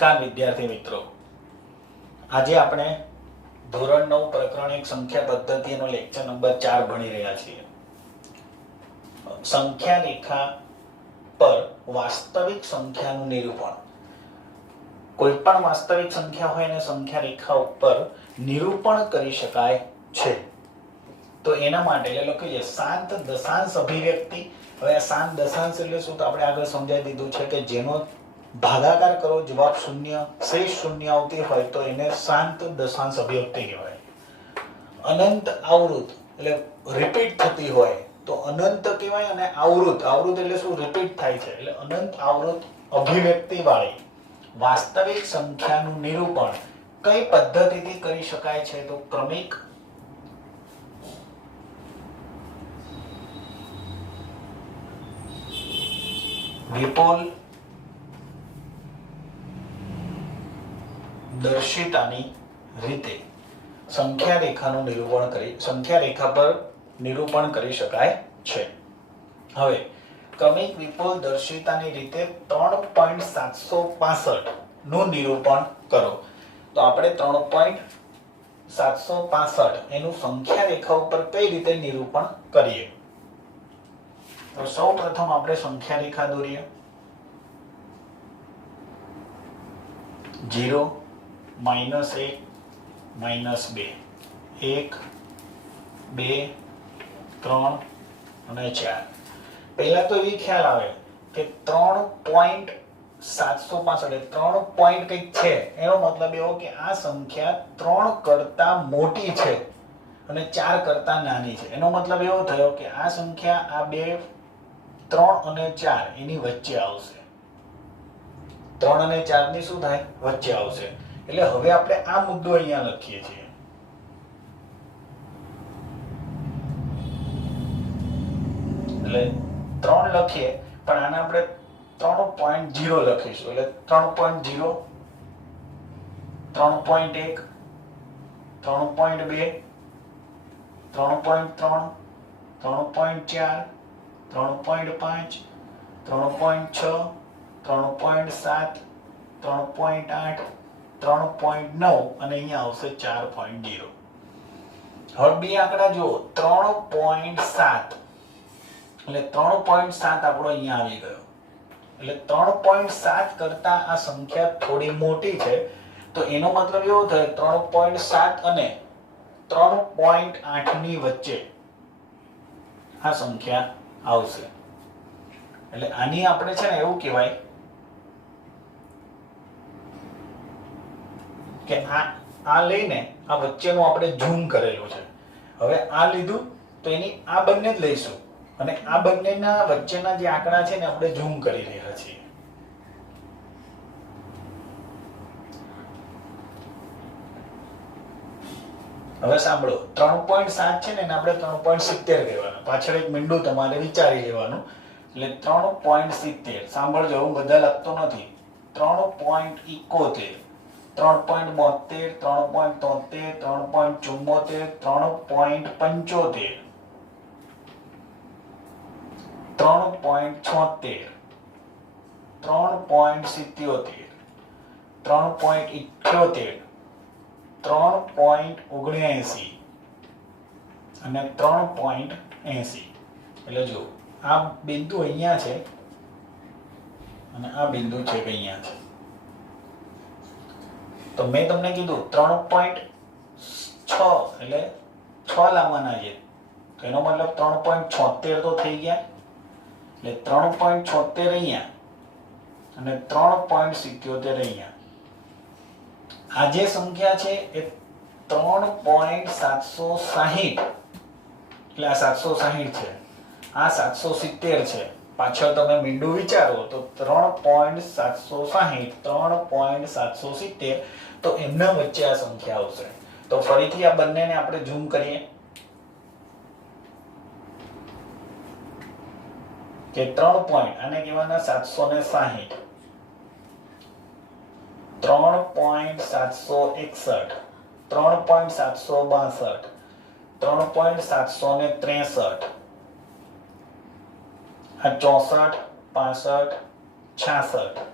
નમસ્કાર વિદ્યાર્થી મિત્રો, આજે આપણે ધોરણ 9 પ્રકરણ 1 સંખ્યા પદ્ધતિનો લેક્ચર નંબર 4 ભણી રહ્યા છીએ. સંખ્યા રેખા પર વાસ્તવિક સંખ્યાનું નિરૂપણ. કોઈ પણ વાસ્તવિક સંખ્યા હોય અને સંખ્યા રેખા ઉપર નિરૂપણ કરી શકાય છે. તો એના માટે એટલે લખીએ શાંત દશાંશ અભિવ્યક્તિ. હવે આ શાંત દશાંશ એટલે શું તો આપણે આગળ સમજાવી દીધું છે કે જેનો ભાગાકાર કરો જવાબ શૂન્ય શેષ શૂન્ય આવતી હોય તો એને શાંત દશાંશ અભિવ્યક્તિ કહેવાય. અનંત આવૃત એટલે રિપીટ થતી હોય તો અનંત કહેવાય, અને આવૃત એટલે શું રિપીટ થાય છે એટલે અનંત આવૃત અભિવ્યક્તિ વાળી વાસ્તવિક સંખ્યાનું નિરૂપણ કઈ પદ્ધતિથી કરી શકાય છે તો ક્રમિક, વિપુલ, દર્શિતાની રીતે સંખ્યા રેખાનું નિરૂપણ કરી સંખ્યા રેખા પર નિરૂપણ કરી શકાય છે. હવે ક્રમિક, વિપુલ, દર્શિતાની રીતે 3.765 નું નિરૂપણ કરો. તો આપણે 3.765 એનું સંખ્યા રેખા ઉપર કઈ રીતે નિરૂપણ કરીએ? તો સૌપ્રથમ આપણે સંખ્યા રેખા દોરીએ. 0 -1 -2 1 2 3 અને 4. પહેલા તો એ ખ્યાલ આવે કે 3.765 એટલે 3 પોઈન્ટ કંઈક છે, એનો મતલબ એવો કે આ સંખ્યા 3 કરતા મોટી છે અને 4 કરતા નાની છે. એનો મતલબ એવો થયો કે આ સંખ્યા આ બે 3 અને 4 એની વચ્ચે આવશે. 3 અને 4 ની શું થાય? વચ્ચે આવશે. એટલે હવે આપણે આ મુદ્દો અહીંયા લખીએ છીએ. એટલે 3 લખીએ પણ આને આપણે 3.0 લખીશું. એટલે 3.0 3.1 3.2 3.3 3.4 3.5 3.6 3.7 3.8 3.9 અને અહીંયા આવશે 4.0. હવે બે આંકડા જુઓ. 3.7 એટલે 3.7 આપણો અહીંયા આવી ગયો. એટલે 3.7 કરતા આ સંખ્યા થોડી મોટી છે, તો એનો મતલબ એવો થાય 3.7 અને 3.8 ની વચ્ચે આ સંખ્યા આવશે. એટલે આની આપણે છે ને એવું કહેવાય કે આ લઈને આ વચ્ચેનું આપણે ઝૂમ કરેલું છે. હવે આ લીધું તો એની આ બંને જ લઈશું અને આ બંનેના વચ્ચેના જે આંકડા છે ને આપણે ઝૂમ કરી રહ્યા છીએ. હવે સાંભળો, 3.7 છે ને એને આપણે 3.70 કહેવાના. પાછળ એક મીંડું તમારે વિચારી લેવાનું. એટલે 3.70 સાંભળજો, હું બધા લખતો નથી. 3.71 3.72 3.73 3.74 3.75 3.76 3.77 3.79 અને 3.80. એટલે જો આ બિંદુ અહીંયા છે અને આ બિંદુ છે કે અહીંયા છે. તો મેં તમને કીધું 3.6 એટલે 6 લાવવાના છે, તો એનો મતલબ 3.76 તો થઈ ગયા. એટલે 3.76 અહીંયા અને 3.77 અહીંયા. આ જે સંખ્યા છે એ 3.760 એટલે આ 760 છે, આ 770 છે. પાછળ તમે મીંડું વિચારો તો 3.760 3.770 તો એમના વચ્ચે આ સંખ્યા આવશે. તો ફરીથી આ બંનેને આપણે ઝૂમ કરીએ કે 3 પોઈન્ટ આને કહેવાના 760 3.761 3.762 3.763 આ 64 65 66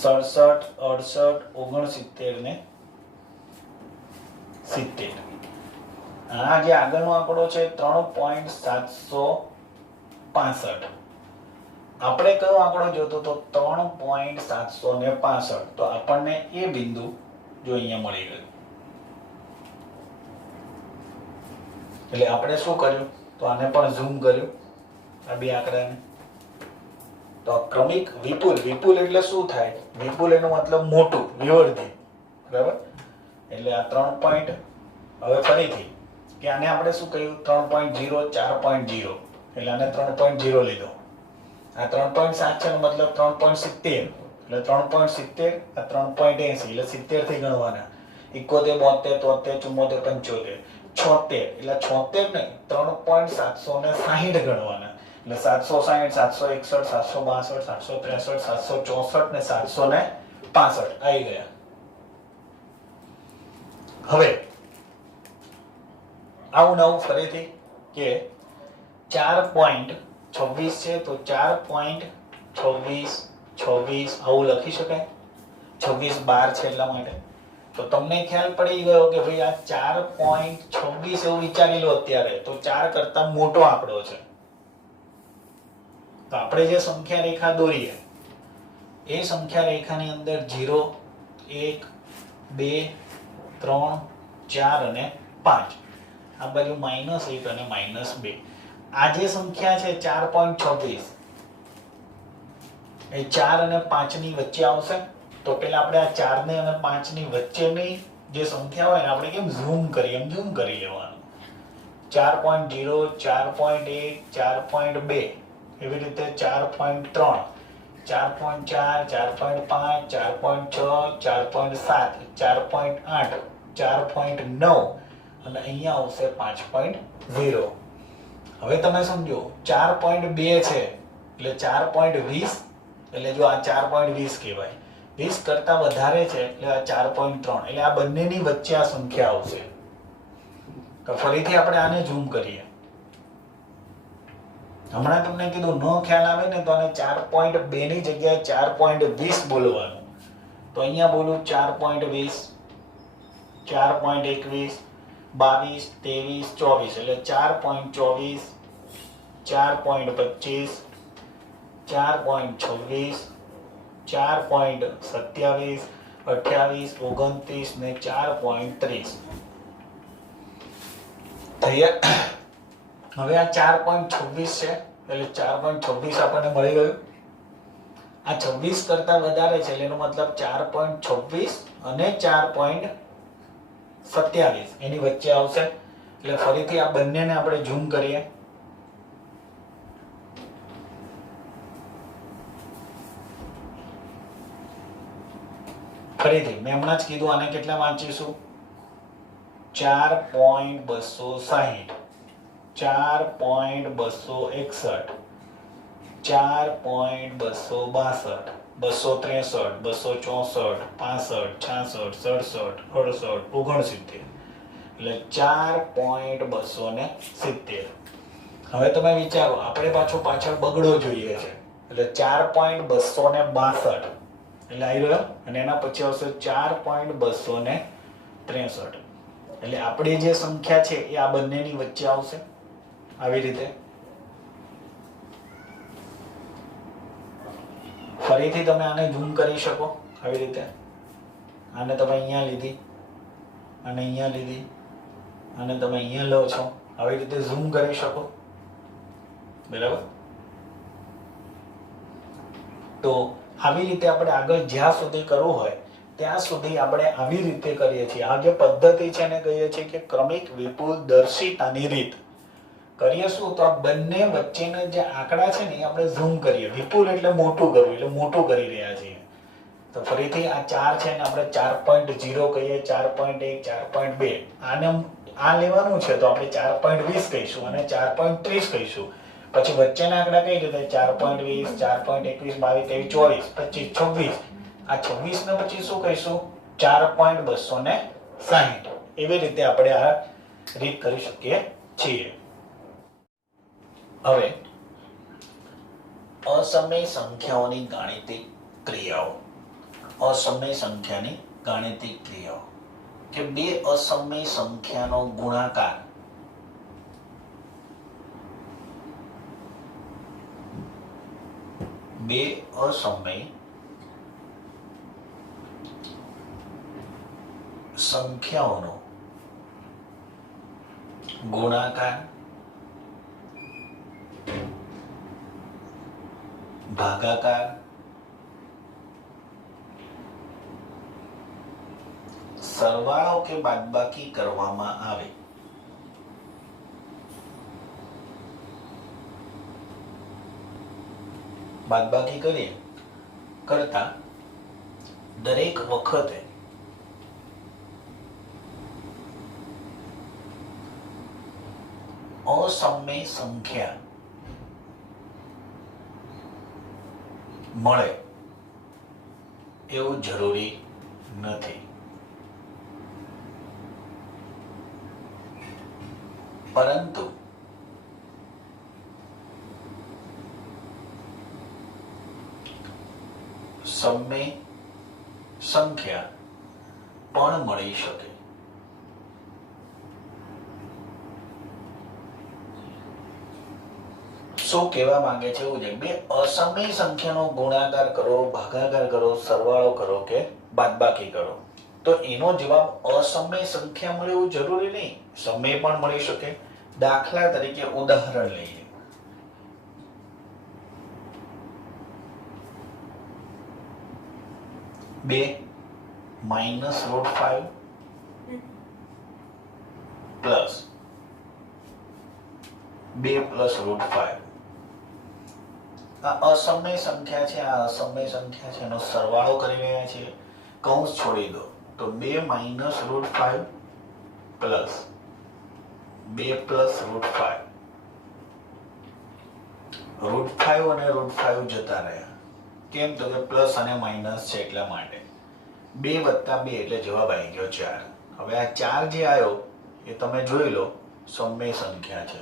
67, 68, 69 ને 70. આ જે આગળનો આંકડો છે 3.765. આપણે કયો આંકડો જોતો તો 3.765. તો આપણને એ બિંદુ જો અહીંયા મળી ગયું. એટલે આપણે શું કર્યું તો આને પણ ઝૂમ કર્યું આ બે આંકડાને. તો ક્રમિક વિપુલ, વિપુલ એટલે શું થાય? વિપુલ એનો મતલબ મોટું, વિવર્ધિત, બરાબર? એટલે આ 3. હવે ફરીથી કે આને આપણે શું કહ્યું 3.0, 4.0, એટલે આને 3.0 લીધો. આ 3.7 છે નો મતલબ 3.70, એટલે 3.70, આ 3.80, એટલે 70 થી ગણવાના. 71, 72, 73, 74, 76, એટલે 76 નહીં 3.760 ગણવાના. એટલે 760, 761, 762, 763, 764 ને 765 આવી ગયા. હવે આવું નવું ફરીથી કે 4.26 છે તો 4.26 આવું લખી શકાય. 26 12 છે એટલા માટે. તો તમને ખ્યાલ પડી ગયો કે ભાઈ આ 4.26 એવું વિચારી લો અત્યારે તો 4 કરતા મોટો આંકડો છે. તો આપણે જે સંખ્યા રેખા દોરીએ એ સંખ્યા રેખાની અંદર 0, 1, 2, 3, 4 અને 5. આ બાજુ -1 અને -2. આ જે સંખ્યા છે 4.26 એ 4 અને 5 ની વચ્ચે આવશે. તો પેલા આપણે આ 4 ને અને 5 ની વચ્ચેની જે સંખ્યા હોય ને આપણે કેમ ઝૂમ કરીએ એમ ઝૂમ કરી લેવાનું. 4.0, 4.1, 4.2, એવી રીતે 4.3, 4.4, 4.5, 4.6, 4.7, 4.8, 4.9 અને અહીંયા આવશે 5.0. હવે તમે સમજો 4.2 છે એટલે 4.20, એટલે જો આ 4.20 કહેવાય. 20 કરતા વધારે છે એટલે આ 4.3, એટલે આ બંનેની વચ્ચે આ સંખ્યા આવશે. તો ફરીથી આપણે આને ઝૂમ કરીએ. હમણાં તમને કીધું ન ખ્યાલ આવે ને તો આને 4.2 ની જગ્યાએ 4.20 બોલવાનું. તો અહીંયા બોલું 4.20, 4.21, 22, 23, 24, એટલે 4.24, 4.25, 4.26, 4.27, 28, 29 ને 4.30 થયા. હવે આ 4.26 છે એટલે 4.26 આપણને મળી ગયું. આ 26 કરતા વધારે છે એટલે એનો મતલબ 4.26 અને 4.27 એની વચ્ચે આવશે. એટલે ફરીથી આ બંનેને આપણે ઝૂમ કરીએ. ફરીથી મેં હમણાં જ કીધું આને કેટલા વાંચીશું 4.260, 4.261, 4.262, 263, 264, 65, 66, 67, 68, 69 એટલે 4.270. હવે તમે વિચારો આપણે પાછળ બગડો જોઈએ છે એટલે 4.262 એટલે આવી રહ્યો અને એના પછી આવશે 4.263. એટલે આપણી જે સંખ્યા છે એ આ બંનેની વચ્ચે આવશે આવી રીતે. ફરીથી તમે આને ઝૂમ કરી શકો આવી રીતે. આને તમે અહીંયા લીધી અને અહીંયા લીધી અને તમે અહીંયા લો છો આવી રીતે ઝૂમ કરી શકો, બરાબર? તો આવી રીતે આપણે આગળ જ્યાં સુધી કરવું હોય ત્યાં સુધી આપણે આવી રીતે કરીએ છીએ. આ જે પદ્ધતિ છે એને કહીએ છીએ કે ક્રમિક વિપુલ દર્શિતાની રીત. કરીએ શું તો આ બંને વચ્ચેના જે આંકડા છે ને એ આપણે ઝૂમ કરીએ. વિપુલ એટલે મોટું કરવું, એટલે મોટું કરી રહ્યા છીએ. તો ફરીથી આ 4 છે ને આપણે 4.0 કહીએ, 4.1, 4.2 આને આ લેવાનું છે તો આપણે 4.20 કહીશું અને 4.30 કહીશું. પછી વચ્ચેના આંકડા કઈ રીતે 4.20, 4.21, 22, 23, 24, 25, 26. આ 26 ને પછી શું કહીશું 4.260. એવી રીતે આપણે આ રીત કરી શકીએ છીએ. હવે અસમય સંખ્યાઓની ગાણિતિક ક્રિયાઓ. અસમય સંખ્યાની ગાણિતિક ક્રિયાઓ કે બે અસમય સંખ્યાનો ગુણાકાર બે અસમય સંખ્યાઓનો ગુણાકાર ભાગાકાર સરવાળો કે બાદબાકી કરવામાં આવે બાદબાકી કરતા દરેક વખતે અસમય સંખ્યા મળે એવું જરૂરી નથી, પરંતુ સમય સંખ્યા પણ મળી શકે. શું કહેવા માંગે છે એવું છે, બે અસમય સંખ્યાનો ગુણાકાર કરો, ભાગાકાર કરો, સરવાળો કરો કે બાદબાકી કરો તો એનો જવાબ અસમય સંખ્યા મળે એવું જરૂરી નહીં, સમય પણ મળી શકે. દાખલા તરીકે ઉદાહરણ લઈએ. બે -√5 પ્લસ 2 + √5 આ અસમય સંખ્યા છે, આ અસમય સંખ્યા છે, એનો સરવાળો કરી રહ્યા છીએ. કૌંસ છોડી દો તો 2 - √5 પ્લસ 2 + √5 √5 અને √5 જતા રહ્યા. કેમ તો કે પ્લસ અને માઇનસ છે એટલા માટે. 2 + 2 એટલે જવાબ આવી ગયો 4. હવે આ 4 જે આવ્યો એ તમે જોઈ લો સમય સંખ્યા છે.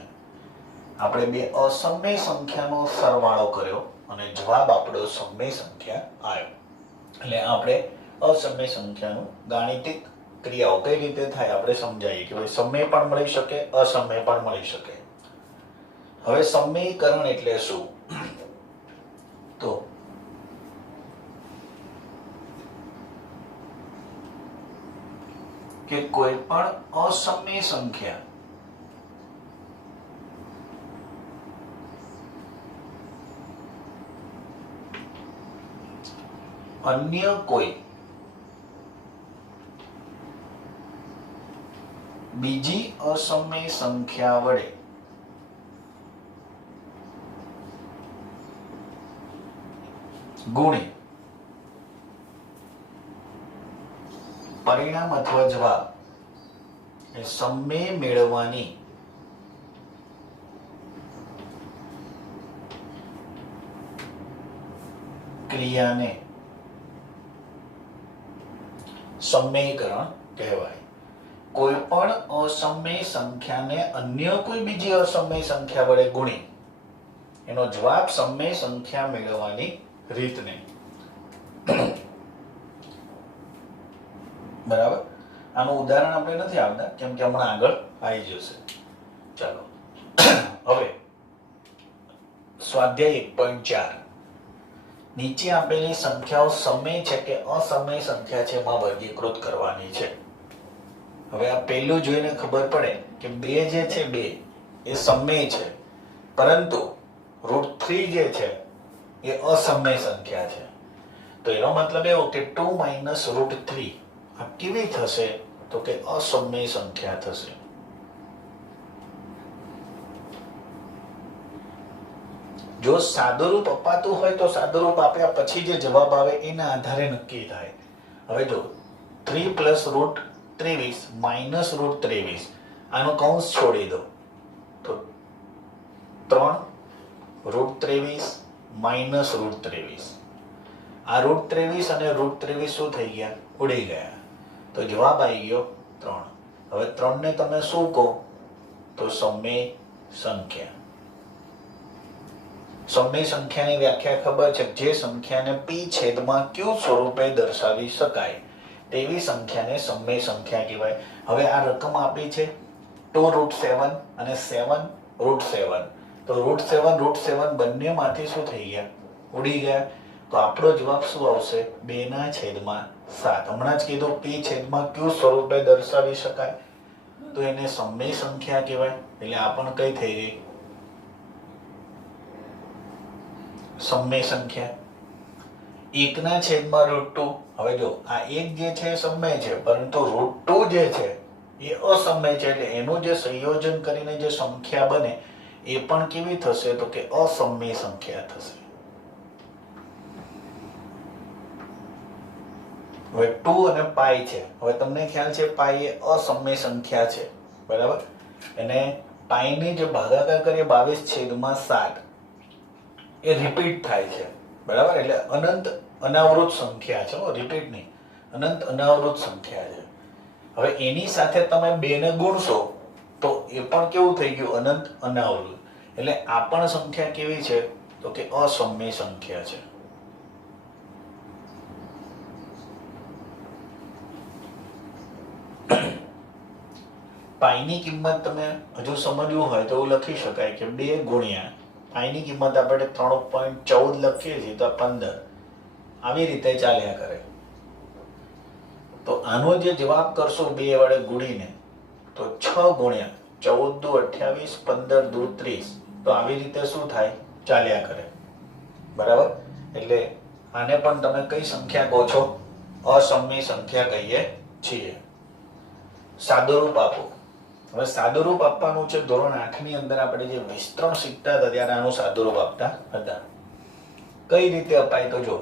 આપણે બે અસમય સંખ્યાનો સરવાળો કર્યો અને જવાબ આપણો સમય સંખ્યા આવ્યો. એટલે આપણે અસમય સંખ્યાનું ગાણિતિક ક્રિયાઓ કઈ રીતે થાય આપણે સમજાવીએ કે ભાઈ સમય પણ મળી શકે, અસમય પણ મળી શકે. હવે સમયકરણ એટલે શું? તો કે કોઈ પણ અસમય સંખ્યા અન્ય કોઈ બીજી અસમય સંખ્યા વડે ગુણી પરિણામ અથવા જવાબ એ સમય મેળવવાની ક્રિયાને સમયકરણ કહેવાય. કોઈ પણ અસમય સંખ્યાને અન્ય કોઈ બીજી અસમય સંખ્યા વડે ગુણી એનો જવાબ સમય સંખ્યા મેળવવાની રીતને. બરાબર. આનું ઉદાહરણ આપણે નથી આવતા કેમ કે હમણાં આગળ આવી જશે. ચાલો હવે સ્વાધ્યાય 1.4 નીચે આપેલી સંખ્યાઓ સમય છે કે અસમય સંખ્યા છે એમાં વર્ગીકૃત કરવાની છે. હવે આ પહેલું જોઈને ખબર પડે કે 2 જે છે 2 એ સમય છે, પરંતુ √3 જે છે એ અસમય સંખ્યા છે. તો એનો મતલબ એવો કે 2 - √3 આ કેવી થશે તો કે અસમય સંખ્યા થશે. જો સાદુરૂપ અપાતું હોય તો સાદુરૂપ આપ્યા પછી જે જવાબ આવે એના આધારે નક્કી થાય. હવે જો 3 + √23 - √23 આનો કૌંસ છોડી દો તો 3 √23 - √23 આ √23 અને √23 શું થઈ ગયા? ઉડી ગયા. તો જવાબ આવી ગયો 3. હવે 3 ને તમે શું કહો? તો સમય સંખ્યા. સમય સંખ્યાની વ્યાખ્યા ખબર છે, જે સંખ્યાને p છેદમાં q સ્વરૂપે દર્શાવી શકાય તેવી સંખ્યાને સમય સંખ્યા કહેવાય. હવે આ રકમ આપી છે 2√7 અને 7√7. તો √7 બંનેમાંથી શું થઈ ગયા? ઉડી ગયા. તો આપણો જવાબ શું આવશે? 2/7. હમણાં જ કીધું p છેદમાં q સ્વરૂપે દર્શાવી શકાય તો એને સમય સંખ્યા કહેવાય. એટલે આ પણ કઈ થઈ ગઈ? સમય સંખ્યા. 1/√2. હવે જો આ એક જે છે સમય છે, પરંતુ √2 જે છે એ અસમય છે. એટલે એનું જે સંયોજન કરીને જે સંખ્યા બને એ પણ કેવી થશે? તો કે અસમય સંખ્યા થશે. હવે 2 અને પાઈ છે. હવે તમને ખ્યાલ છે પાઈ એ અસમય સંખ્યા છે, બરાબર? અને પાઈની જે ભાગાકાર કરીએ 22/7 એ રિપીટ થાય છે, બરાબર? એટલે અનંત અનાવૃત સંખ્યા છે, રિપીટ નહીં, અનંત અનાવૃત સંખ્યા છે. હવે એની સાથે તમે 2 ને ગુણશો તો એ પણ કેવું થઈ ગયું? અનંત અનાવૃત. એટલે આ પણ સંખ્યા કેવી છે? તો કે અસમય સંખ્યા છે. પાઈની કિંમત તમે હજુ સમજવું હોય તો એવું લખી શકાય કે 2 ગુણ્યા પાઈની કિંમત આપણે 3.14 લખીએ છીએ તો 15 આવી રીતે ચાલ્યા કરે. તો આનો જે જવાબ કરશો 2 વડે ગુણીને તો 6 ગુણ્યા 14 × 28 15 × 30. તો આવી રીતે શું થાય? ચાલ્યા કરે, બરાબર? એટલે આને પણ તમે કઈ સંખ્યા કહો છો? અસમય સંખ્યા કહીએ છીએ. સાદુરૂપ આપો. હવે સાદુરૂપ આપવાનું છે. ધોરણ 8 ની અંદર આપણે જે વિસ્તરણ શીખતા હતા ત્યારે આનું સાદુરૂપ આપતા હતા. કઈ રીતે અપાય? તો જો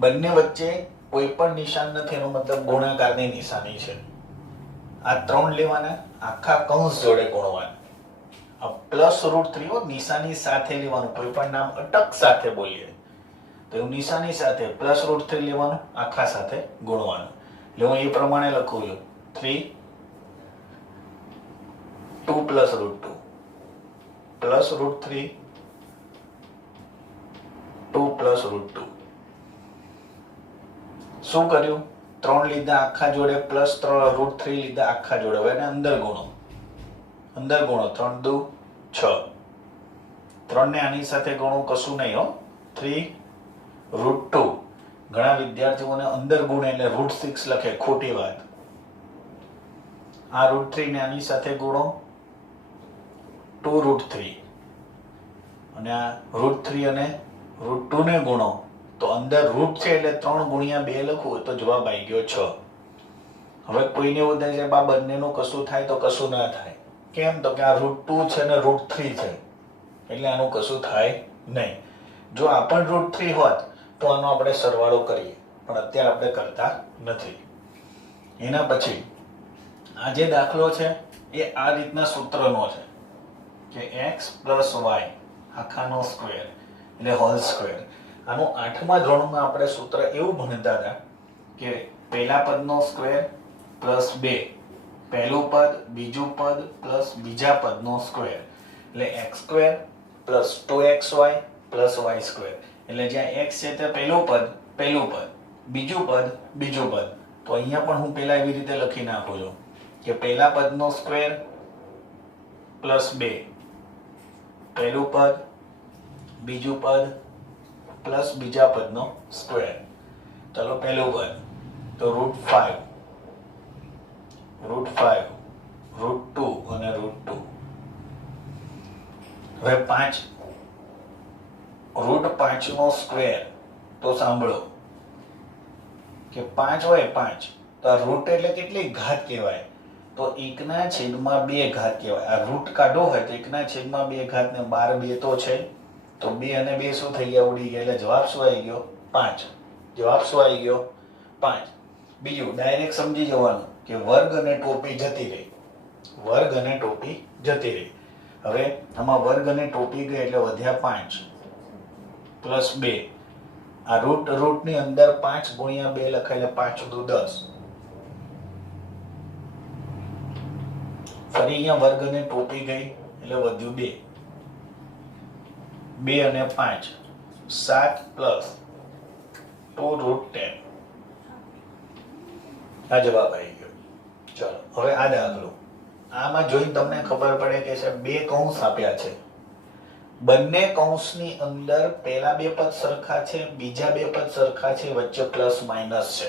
બંને વચ્ચે કોઈ પણ નિશાન નથી, એનો મતલબ ગુણાકારની નિશાની છે. આ 3 લેવાના, આખા કૌંસ જોડે ગુણવાના. આ +√3 નિશાની સાથે લેવાનું, કોઈ પણ નામ અટક સાથે બોલીએ તો એવું નિશાની સાથે +√3 લેવાનું, આખા સાથે ગુણવાનું. એટલે હું એ પ્રમાણે લખું છું 3 2 +√2 +√3 2 +√2. શું કર્યું? 3 લીધા આખા જોડે, +√3 લીધા આખા જોડે. હવે એને અંદર ગુણો, 3 × 2 = 6. 3 ને આની સાથે ગુણો, કશું નહીં હો. 3√2. ઘણા વિદ્યાર્થીઓને અંદર ગુણે એટલે √6 લખે, ખોટી વાત. આ √3 ને આની સાથે ગુણો 2√3 અને આ √3 અને √2 ને ગુણો તો અંદર રૂટ છે એટલે 3 × 2 લખવું તો જવાબ આવી ગયો 6. હવે કોઈને એવું થાય છે બા બંનેનું કશું થાય? તો કશું ના થાય. કેમ? તો કે આ √2 છે ને √3 છે એટલે આનું કશું થાય નહીં. જો આ પણ √3 હોત તો આનો આપણે સરવાળો કરીએ, પણ અત્યારે આપણે કરતા નથી. એના પછી આ જે દાખલો છે એ આ રીતના સૂત્રનો છે કે x + y આખાનો સ્ક્વેર એટલે હોલ સ્ક્વેર. આનું 8મા ધોરણમાં આપણે સૂત્ર એવું ભણતા હતા કે પહેલા પદનો સ્ક્વેર +2, પહેલું પદ, બીજું પદ બીજા પદનો સ્ક્વેર એટલે x² + 2xy + y². એટલે જ્યાં x છે તે પહેલું પદ, બીજું પદ. તો અહીંયા પણ હું પહેલા એવી રીતે લખી નાખું છું કે પહેલા પદનો સ્ક્વેર +2, પહેલું પદ, બીજું પદ બીજા પદનો સ્ક્વેર. ચાલો પહેલું પદ તો √5, √2 અને √2. હવે 5 √5 નો સ્ક્વેર. તો સાંભળો કે 5 હોય 5 તો આ રૂટ એટલે કેટલી ઘાત કહેવાય? તો 1/2 ઘાત કહેવાય. આ રૂટ કાઢો હોય તો 1/2 ઘાત ને 12 તો છે, તો 2 અને 2 શું થઈ ગયા? ઉડી ગયા. એટલે જવાબ શું આવી ગયો? 5. જવાબ શું આવી ગયો? 5. બીજું ડાયરેક્ટ સમજી જવાનું કે વર્ગ અને ટોપી જતી રહી. હવે આમાં વર્ગ અને ટોપી ગઈ એટલે વધ્યા 5 +2. આ રૂટ ની અંદર 5 × 2 લખાય એટલે 5 × 10. ફરી અહીંયા વર્ગ અને ટોપી ગઈ એટલે વધ્યું 2. 2 અને 5 7 પ્લસ 2√10 આ જવાબ આવી ગયો. ચલો હવે આ દાખલો, આમાં જોઈને તમને ખબર પડે કે છે બે કૌંસ આપ્યા છે, બંને કૌંસની અંદર પહેલા બે પદ સરખા છે, બીજા બે પદ સરખા છે, વચ્ચે પ્લસ માઇનસ છે.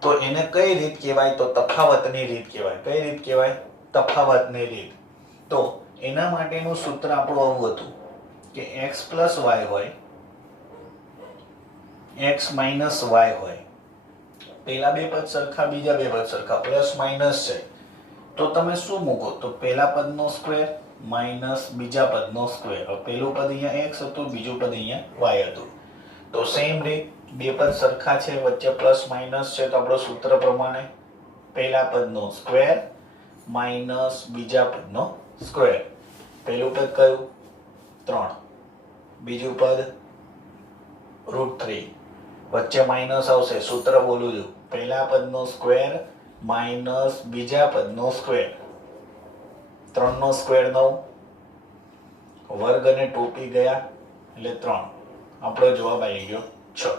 તો એને કઈ રીત કહેવાય? તો તફાવતની રીત કહેવાય. કઈ રીત કહેવાય? તફાવતની રીત. તો એના માટેનું સૂત્ર આપણું આવું હતું કે x પ્લસ y હોય, x માઇનસ y હોય, પહેલા બે પદ સરખા, બીજા બે પદ સરખા, પ્લસ માઇનસ છે, તો તમે શું મૂકો? તો પહેલા પદનો સ્ક્વેર માઇનસ બીજા પદનો સ્ક્વેર. પહેલું પદ અહીંયા x હતું, બીજું પદ અહીંયા y હતું. તો સેમ રીત, બે પદ સરખા છે, વચ્ચે પ્લસ માઇનસ છે, તો આપણો સૂત્ર પ્રમાણે પહેલા પદનો સ્ક્વેર માઇનસ બીજા પદનો સ્ક્વેર. પહેલું પદ કયું? 3, બીજું પદ √3, વચ્ચે માઇનસ આવશે. સૂત્ર બોલું છું, પહેલા પદનો સ્ક્વેર માઇનસ બીજા પદનો સ્ક્વેર. 3 નો સ્ક્વેર 9, વર્ગ અને ટોપી ગયા એટલે 3. આપણો જવાબ આવી ગયો 6.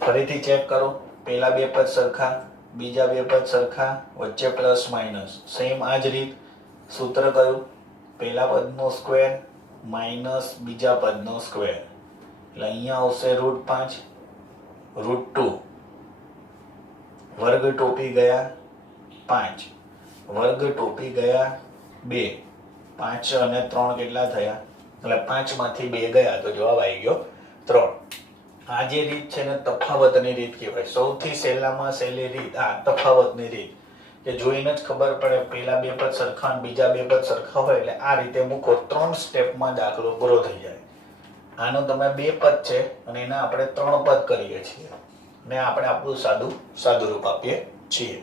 ફરીથી ચેક કરો, પહેલા બે પદ સરખા, બીજા બે પદ સરખા, વચ્ચે પ્લસ માઇનસ. સેમ આ જ રીત, સૂત્ર કયું? પહેલા પદનો સ્ક્વેર માઇનસ બીજા પદનો સ્ક્વેર. એટલે અહીંયા આવશે √5, √2, વર્ગ ટોપી ગયા 5, વર્ગ ટોપી ગયા 2, 5 અને 3 કેટલા થયા? એટલે 5 માંથી 2 ગયા, તો જવાબ આવી ગયો 3. આ જે રીત છે ને તફાવતની રીત કહેવાય. સૌથી સહેલામાં સહેલી રીત આ તફાવતની રીત, કે જોઈને જ ખબર પડે પહેલા બે પદ સરખા અને બીજા બે પદ સરખા હોય એટલે આ રીતે મૂકો, 3 સ્ટેપમાં દાખલો પૂરો થઈ જાય. આનો તમે બે પદ છે અને એના આપણે 3 પદ કરીએ છીએ, ને આપણે આપણું સાદું રૂપ આપીએ છીએ.